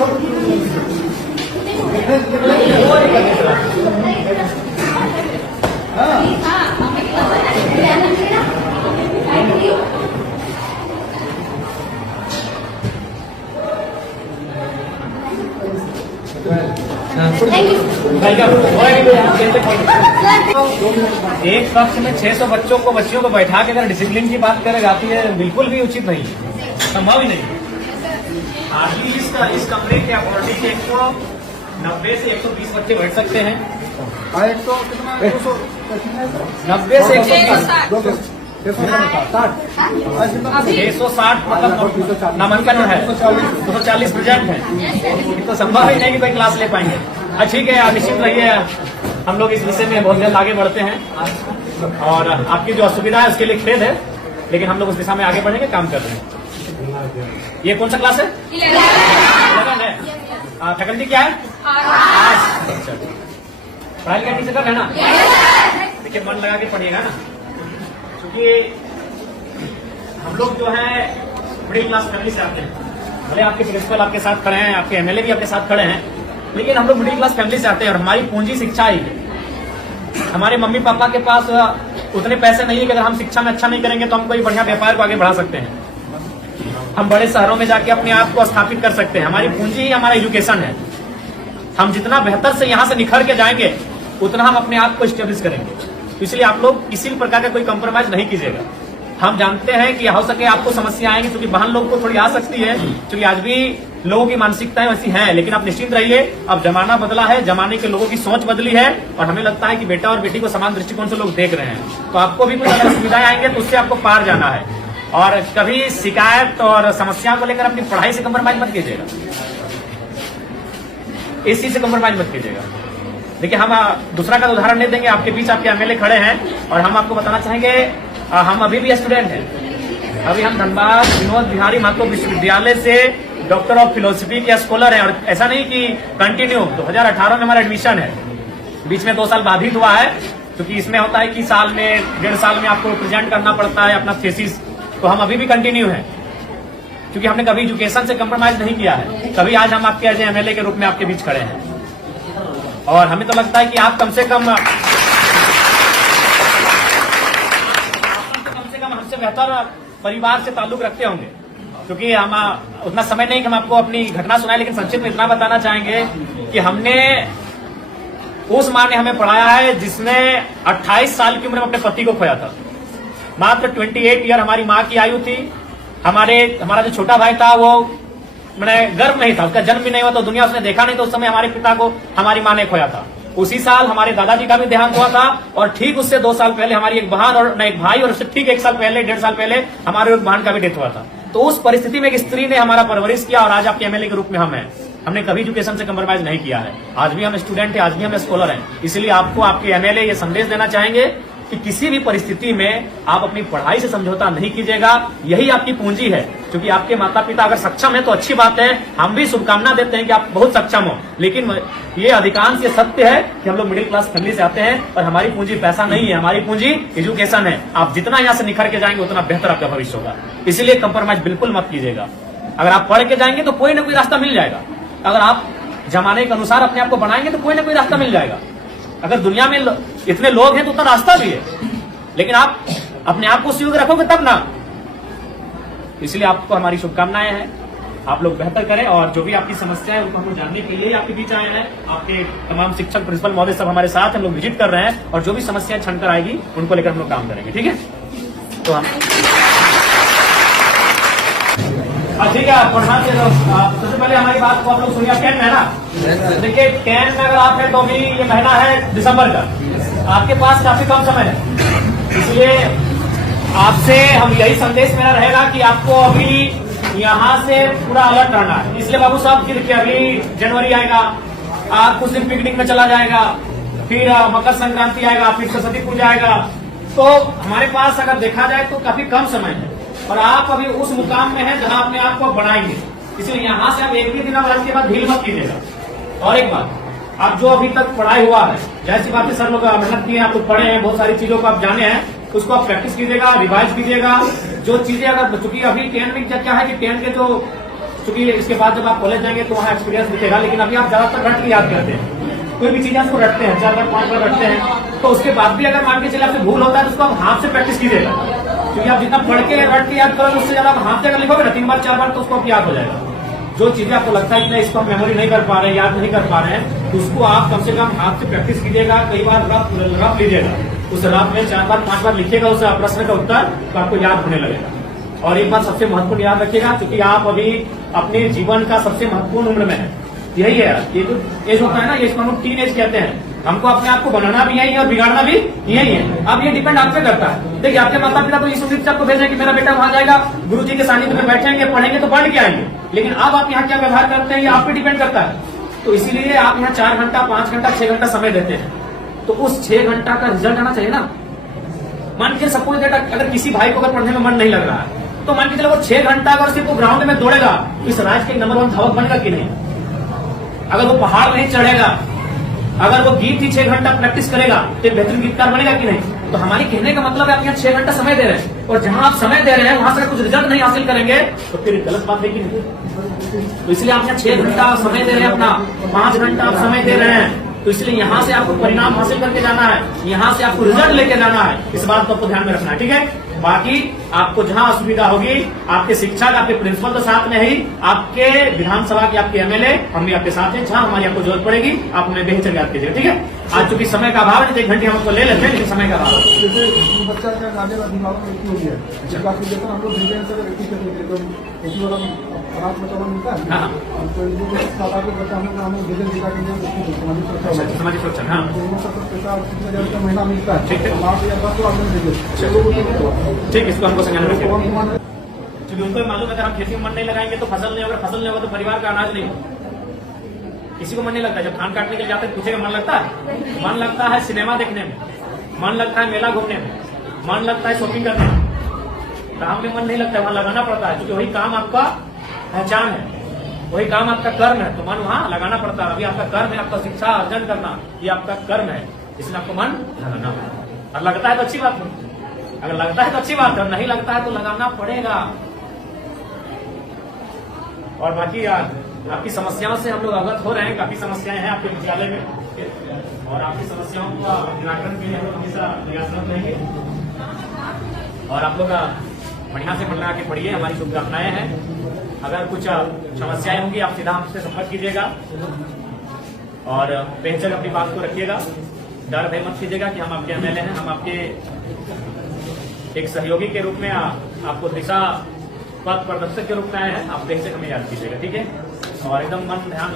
एक कक्ष में 600 बच्चियों को बैठा के अगर डिसिप्लिन की बात करे जाती है, बिल्कुल भी उचित नहीं है, संभव ही नहीं। आदमी इस कमरे के अकॉर्डिंग 190 से 120 बच्चे बैठ सकते हैं। 90 से 660 मतलब नामांकन है, 240 प्रेजेंट है, तो संभव ही नहीं कि कोई क्लास ले पाएंगे। ठीक है, आप निश्चित रहिए, हम लोग इस विषय में बहुत जल्द आगे बढ़ते हैं और आपकी जो असुविधा है उसके लिए खेद है, लेकिन हम लोग उस दिशा में आगे बढ़ेंगे, काम कर रहे हैं। ये कौन सा क्लास है? 11 है। फैकल्टी क्या है? अच्छा, पढ़ाई लिखाई ठीक से कर है ना? देखिए, मन लगा के पढ़िएगा ना, क्योंकि हम लोग जो है मिडिल क्लास फैमिली से आते हैं। भले आपके प्रिंसिपल आपके साथ खड़े हैं, आपके एमएलए भी आपके साथ खड़े हैं, लेकिन हम लोग मिडिल क्लास फैमिली से आते हैं और हमारी पूंजी शिक्षा ही है। हमारे मम्मी पापा के पास उतने पैसे नहीं है कि अगर हम शिक्षा में अच्छा नहीं करेंगे तो हम कोई बढ़िया व्यापार को आगे बढ़ा सकते हैं, हम बड़े शहरों में जाके अपने आप को स्थापित कर सकते हैं। हमारी पूंजी ही हमारा एजुकेशन है। हम जितना बेहतर से यहाँ से निखर के जाएंगे उतना हम अपने आप को स्टेब्लिश करेंगे। तो इसलिए आप लोग किसी भी प्रकार का कोई कॉम्प्रोमाइज नहीं कीजिएगा। हम जानते हैं कि हो सके आपको समस्या आएंगी, क्योंकि बहन लोग को थोड़ी आ सकती है, क्योंकि आज भी लोगों की मानसिकताएं वैसी हैं, लेकिन आप निश्चिंत रहिए, अब जमाना बदला है, जमाने के लोगों की सोच बदली है और हमें लगता है कि बेटा और बेटी को समान दृष्टिकोण से लोग देख रहे हैं। तो आपको भी कुछ अगर सुविधाएं आएंगे तो उससे आपको पार जाना है, और कभी शिकायत और समस्या को लेकर अपनी पढ़ाई से कॉम्प्रोमाइज मत कीजिएगा, इस चीज से कॉम्प्रोमाइज मत कीजिएगा। देखिए, हम दूसरा का उदाहरण नहीं देंगे, आपके बीच आपके एमएलए खड़े हैं और हम आपको बताना चाहेंगे, हम अभी भी स्टूडेंट हैं। अभी हम धनबाद विनोद बिहारी महतो विश्वविद्यालय से डॉक्टर ऑफ फिलोसफी के स्कॉलर हैं, और ऐसा नहीं कि कंटिन्यू 2018 में हमारा एडमिशन है, बीच में 2 साल बाधित हुआ है, क्योंकि इसमें होता है कि साल में 1.5 साल में आपको प्रेजेंट करना पड़ता है अपना थीसिस। तो हम अभी भी कंटिन्यू हैं, क्योंकि हमने कभी एजुकेशन से कॉम्प्रोमाइज नहीं किया है। कभी आज हम आपके एज एमएलए के रूप में आपके बीच खड़े हैं, और हमें तो लगता है कि आप कम से कम हमसे बेहतर परिवार से ताल्लुक रखते होंगे, क्योंकि हम उतना समय नहीं कि हम आपको अपनी घटना सुनाए, लेकिन संक्षिप्त में इतना बताना चाहेंगे कि हमने उस माँ ने हमें पढ़ाया है जिसने 28 साल की उम्र में अपने पति को खोया था। मात्र 28 ईयर हमारी माँ की आयु थी। हमारा जो छोटा भाई था वो मैंने गर्भ नहीं था, उसका जन्म भी नहीं हुआ, तो दुनिया उसने देखा नहीं, तो उस समय हमारे पिता को हमारी माँ ने खोया था। उसी साल हमारे दादाजी का भी देहांत हुआ था, और ठीक उससे 2 साल पहले हमारी एक बहन और एक भाई, और उससे ठीक 1 साल पहले 1.5 साल पहले हमारे एक बहन का भी डेथ हुआ था। तो उस परिस्थिति में एक स्त्री ने हमारा परवरिश किया, और आज आपके एमएलए के रूप में हम हैं। हमने कभी एजुकेशन से कॉम्प्रोमाइज नहीं किया है। आज भी हम स्टूडेंट हैं, आज भी हम स्कॉलर हैं। इसलिए आपको आपके एमएलए ये संदेश देना चाहेंगे कि किसी भी परिस्थिति में आप अपनी पढ़ाई से समझौता नहीं कीजिएगा। यही आपकी पूंजी है, क्योंकि आपके माता पिता अगर सक्षम है तो अच्छी बात है, हम भी शुभकामना देते हैं कि आप बहुत सक्षम हो। लेकिन ये अधिकांश ये सत्य है कि हम लोग मिडिल क्लास फैमिली से आते हैं, और हमारी पूंजी पैसा नहीं है, हमारी पूंजी एजुकेशन है। आप जितना यहाँ से निखर के जाएंगे उतना बेहतर आपका भविष्य होगा। इसलिए कंप्रोमाइज बिल्कुल मत कीजिएगा। अगर आप पढ़ के जाएंगे तो कोई ना कोई रास्ता मिल जाएगा। अगर आप जमाने के अनुसार अपने आप को बनाएंगे तो कोई ना कोई रास्ता मिल जाएगा। अगर दुनिया में इतने लोग हैं तो उतना रास्ता भी है, लेकिन आप अपने आप को सुयोग्य रखोगे तब ना। इसलिए आपको हमारी शुभकामनाएं हैं, आप लोग बेहतर करें, और जो भी आपकी समस्या है उनको हम जानने के लिए आपके बीच आए हैं। आपके तमाम शिक्षक प्रिंसिपल महोदय सब हमारे साथ हम लोग विजिट कर रहे हैं, और जो भी समस्याएं छनकर आएगी उनको लेकर हम लोग काम करेंगे। ठीक है, तो हम ठीक है, पढ़ा से सबसे पहले हमारी बात को आप लोग सुनिए। 10 है ना? देखिए, 10 में अगर आप हैं तो भी ये महीना है दिसंबर का, आपके पास काफी कम समय है, इसलिए आपसे हम यही संदेश मेरा रहेगा कि आपको अभी यहाँ से पूरा अलर्ट रहना है। इसलिए बाबू साहब की देखिए, अभी जनवरी आएगा, आप कुछ दिन पिकनिक में चला जाएगा, फिर मकर संक्रांति आएगा, फिर सरस्वती पूजा आएगा, तो हमारे पास अगर देखा जाए तो काफी कम समय है, और आप अभी उस मुकाम में हैं जहां अपने आप को बढ़ाएंगे। इसलिए यहाँ से आप एक ही दिन अब के बाद ढील मत कीजिएगा। और एक बात, आप जो अभी तक पढ़ाई हुआ है, जैसी बात है, सर लोग मेहनत किए, आप लोग पढ़े हैं, बहुत सारी चीजों को आप जाने हैं, उसको आप प्रैक्टिस कीजिएगा, रिवाइज कीजिएगा। जो चीजें अगर, चूंकि अभी 10 में क्या है कि 10 के जो क्योंकि इसके बाद जब आप कॉलेज जाएंगे तो वहाँ एक्सपीरियंस दिखेगा, लेकिन अभी आप ज्यादातर रट के याद करते हैं, कोई भी चीज आपको रटते हैं 4 बार 5 बार रटते हैं, तो उसके बाद भी अगर मान के चले आपसे भूल होता है तो उसको आप हाथ से प्रैक्टिस कीजिएगा, क्योंकि आप जितना पढ़ के रट के याद करोगे उससे ज्यादा आप हाथ से अगर लिखोगे ना 3 बार 4 बार तो उसको आप याद हो जाएगा। जो चीजें आपको लगता है कि नहीं इसको हम मेमोरी नहीं कर पा रहे हैं, याद नहीं कर पा रहे हैं, तो उसको आप कम से कम हाथ से प्रैक्टिस कीजिएगा, कई बार रफ लीजिएगा, उस रफ में 4 बार 5 बार लिखिएगा उस प्रश्न का उत्तर, तो आपको याद होने लगेगा। और एक बात सबसे महत्वपूर्ण याद रखिएगा, क्योंकि आप अभी अपने जीवन का सबसे महत्वपूर्ण उम्र में है, यही है ये जो एज होता है ना, ये इसको हम टीन एज कहते हैं। हमको अपने आप को बनाना भी यही है और बिगाड़ना भी यही है। अब ये डिपेंड आप पे करता है। देखिए आपके माता पिता तो इस उम्मीद से आपको भेजे कि मेरा बेटा वहां जाएगा, गुरु जी के सानिध्य में बैठेंगे, पढ़ेंगे तो पढ़ के आएंगे, लेकिन अब आप यहाँ क्या व्यवहार करते हैं ये आप पे डिपेंड करता है। तो इसीलिए आप यहाँ 4 घंटा 5 घंटा 6 घंटा समय देते हैं, तो उस 6 घंटा का रिजल्ट आना चाहिए ना। मान के सपोज दैट अगर किसी भाई को अगर पढ़ने में मन नहीं लग रहा है, तो मान के चलो वो 6 घंटा अगर सिर्फ वो ग्राउंड में दौड़ेगा, इस राज्य के नंबर 1 धावक बनेगा कि नहीं? अगर वो पहाड़ नहीं चढ़ेगा, अगर वो गीत ही 6 घंटा प्रैक्टिस करेगा तो बेहतरीन गीतकार बनेगा कि नहीं? तो हमारी कहने का मतलब है आप यहाँ 6 घंटा समय दे रहे हैं, और जहां आप समय दे रहे हैं वहां से कुछ रिजल्ट नहीं हासिल करेंगे तो फिर गलत बात है कि नहीं? तो इसलिए आप यहाँ 6 घंटा समय दे रहे हैं, अपना 5 घंटा आप समय दे रहे हैं, तो इसलिए यहाँ से आपको परिणाम हासिल करके जाना है, यहाँ से आपको रिजल्ट लेके जाना है। इस बात को आपको ध्यान में रखना है, ठीक है? बाकी आपको जहां असुविधा होगी, आपके शिक्षक आपके प्रिंसिपल तो साथ में ही, आपके विधानसभा के आपके एमएलए हम भी आपके साथ हैं, जहां हमारी आपको जरूरत पड़ेगी आप हमें बेहतर याद कीजिएगा, ठीक है? आज चूंकि समय का अभाव है, 1 घंटे हम आपको ले लेते हैं, लेकिन समय का अभाव है। जैसे बच्चा का गाने का दिमाग में हो गया, हम लोग भेजे अनाथ बच्चा मिलता है, तो बच्चा हमें भेजन दिखा के सामाजिक सुरक्षा, हाँ पैसा 30,000 महीना मिलता है, ठीक है। 8,000 तो आपने भेजे, ठीक, इसको हमको संज्ञान में रखिएगा, क्योंकि उनको मालूम है अगर हम खेती में मन नहीं लगाएंगे तो फसल नहीं होगा, फसल नहीं होगा तो परिवार का अनाज नहीं होगा। किसी को मन नहीं लगता, जब धान काटने के लिए जाते हैं पूछेगा मन लगता है? मन लगता है सिनेमा देखने में, मन लगता है मेला घूमने में, मन लगता है शॉपिंग करने में, काम में मन नहीं लगता है, वहां लगाना पड़ता है, क्योंकि वही काम आपका पहचान है, वही काम आपका कर्म है, तो मन वहां लगाना पड़ता है। अभी आपका कर्म है आपका शिक्षा अर्जन करना, ये आपका कर्म है, इसलिए आपको मन लगाना है। और लगता है तो अच्छी बात है, अगर लगता है तो अच्छी बात है, और नहीं लगता है तो लगाना पड़ेगा। और बाकी आपकी समस्याओं से हम लोग अवगत हो रहे हैं, काफी समस्याएं हैं आपके विद्यालय में, और आपकी समस्याओं का निराकरण के लिए हम लोग हमेशा प्रयासरत रहेंगे। और आप लोग बढ़िया से पढ़ना के पढ़िए, हमारी शुभकामनाएं हैं। अगर कुछ समस्याएं होंगी आप सीधा हमसे संपर्क कीजिएगा, और बेहतर अपनी बात को रखिएगा, डर भय मत कीजिएगा कि हम आपके एमएलए हैं, हम आपके एक सहयोगी के रूप में आपको दिशा पथ प्रदर्शक के रूप में आए हैं, आप बेहतर हमें याद कीजिएगा, ठीक है? और एकदम मन ध्यान